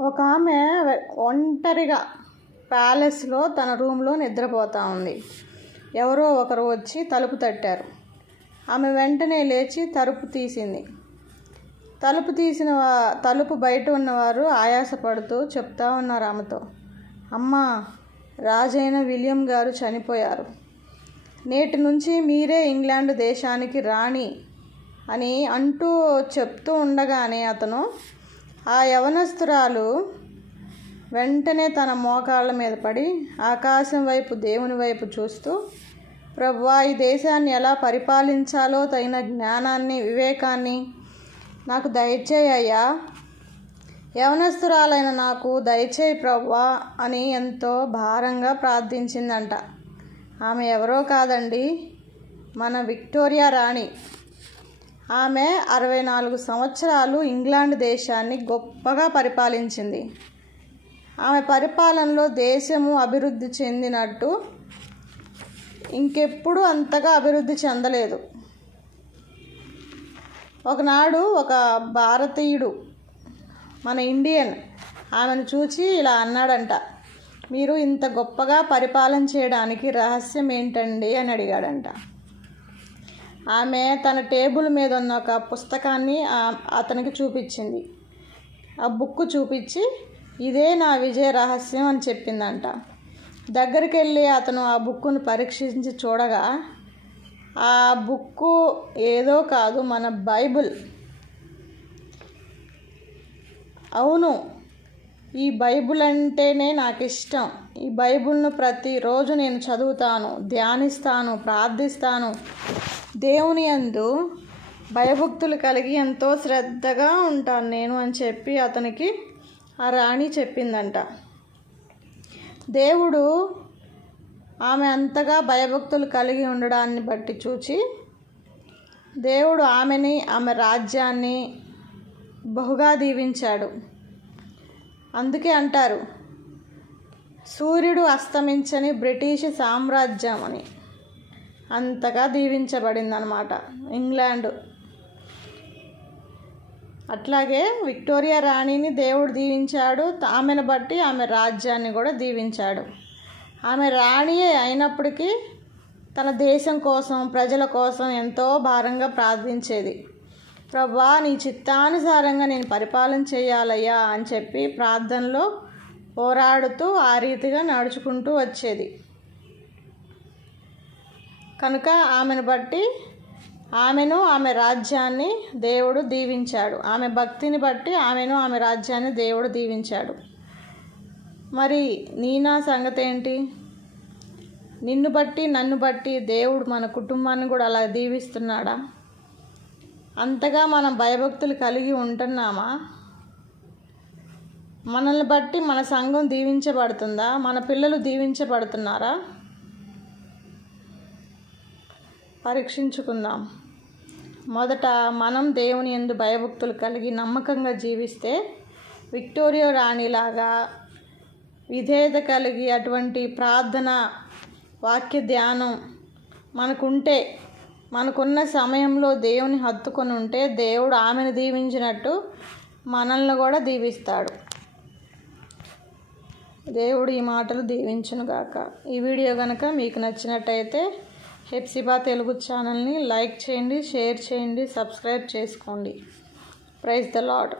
ఒక ఆమె ఒంటరిగా ప్యాలెస్లో తన రూమ్లో నిద్రపోతూ ఉంది. ఎవరో ఒకరు వచ్చి తలుపు తట్టారు. ఆమె వెంటనే లేచి తలుపు తీసింది. తలుపు తీసిన వా- తలుపు బయట ఉన్నవారు ఆయాసపడుతూ చెప్తా ఉన్నారు ఆమెతో. అమ్మా రాజైన విలియం గారు చనిపోయారు. నేటి నుంచి మీరే ఇంగ్లాండ్ దేశానికి రాణి అని అంటూ చెప్తూ ఉండగానే అతను ఆ యవనస్తురాలు వెంటనే తన మోకాళ్ళ మీద పడి ఆకాశం వైపు దేవుని వైపు చూస్తూ ప్రభువా ఈ దేశాన్ని ఎలా పరిపాలించాలో తగిన జ్ఞానాన్ని వివేకాన్ని నాకు దయచేయ్యా యవనస్తురాలైన నాకు దయచేయి ప్రవ్వా అని ఎంతో భారంగా ప్రార్థించిందంట. ఆమె ఎవరో కాదండి మన విక్టోరియా రాణి. ఆమె అరవై నాలుగు సంవత్సరాలు ఇంగ్లాండ్ దేశాన్ని గొప్పగా పరిపాలించింది. ఆమె పరిపాలనలో దేశము అభివృద్ధి చెందినట్టు ఇంకెప్పుడు అంతగా అభివృద్ధి చెందలేదు. ఒకనాడు ఒక భారతీయుడు మన ఇండియన్ ఆమెను చూచి ఇలా అన్నాడంట మీరు ఇంత గొప్పగా పరిపాలన చేయడానికి రహస్యం ఏంటండి? అని అడిగాడంట. ఆమె తన టేబుల్ మీద ఉన్న ఒక పుస్తకాన్ని అతనికి చూపించింది. ఆ బుక్ చూపించి ఇదే నా విజయ రహస్యం అని చెప్పిందంట. దగ్గరికి వెళ్ళి అతను ఆ బుక్కును పరీక్షించి చూడగా ఆ బుక్కు ఏదో కాదు మన బైబుల్. అవును ఈ బైబుల్ అంటేనే నాకు ఇష్టం ఈ బైబుల్ను ప్రతిరోజు నేను చదువుతాను ధ్యానిస్తాను ప్రార్థిస్తాను. దేవుని యందు భయభక్తులు కలిగి ఎంతో శ్రద్ధగా ఉంటాను నేను అని చెప్పి అతనికి ఆ రాణి చెప్పిందంట. దేవుడు ఆమె అంతగా భయభక్తులు కలిగి ఉండడాన్ని బట్టి చూచి దేవుడు ఆమెని ఆమె రాజ్యాన్ని బహుగా దీవించాడు. అందుకే అంటారు సూర్యుడు అస్తమించని బ్రిటిష్ సామ్రాజ్యం అని. అంతగా దీవించబడిందనమాట ఇంగ్లాండ్. అట్లాగే విక్టోరియా రాణిని దేవుడు దీవించాడు. ఆమెను బట్టి ఆమె రాజ్యాన్ని కూడా దీవించాడు. ఆమె రాణియే అయినప్పటికీ తన దేశం కోసం ప్రజల కోసం ఎంతో భారంగా ప్రార్థించేది. ప్రభా నీ చిత్తానుసారంగా నేను పరిపాలన చేయాలయ్యా అని చెప్పి ప్రార్థనలో పోరాడుతూ ఆ రీతిగా నడుచుకుంటూ వచ్చేది. కనుక ఆమెను బట్టి ఆమెను ఆమె రాజ్యాన్ని దేవుడు దీవించాడు. ఆమె భక్తిని బట్టి ఆమెను ఆమె రాజ్యాన్ని దేవుడు దీవించాడు. మరి నీ నా సంగతి ఏంటి నిన్ను బట్టి నన్ను బట్టి దేవుడు మన కుటుంబాన్ని కూడా అలా దీవిస్తున్నాడా? అంతగా మనం భయభక్తులు కలిగి ఉంటున్నామా? మనల్ని బట్టి మన సంఘం దీవించబడుతుందా? మన పిల్లలు దీవించబడుతున్నారా? పరీక్షించుకుందాం. మొదట మనం దేవుని ఎందు భయభక్తులు కలిగి నమ్మకంగా జీవిస్తే విక్టోరియా రాణిలాగా విధేయత కలిగి అటువంటి ప్రార్థన వాక్య ధ్యానం మనకుంటే మనకున్న సమయంలో దేవుని హత్తుకొని ఉంటే దేవుడు ఆమెను దీవించినట్టు మనల్ని కూడా దీవిస్తాడు. దేవుడు ఈ మాటలు దీవించునుగాక. ఈ వీడియో కనుక మీకు నచ్చినట్టయితే హెప్సిబా తెలుగు ఛానల్ని లైక్ చేయండి షేర్ చేయండి సబ్స్క్రైబ్ చేసుకోండి. Praise the lord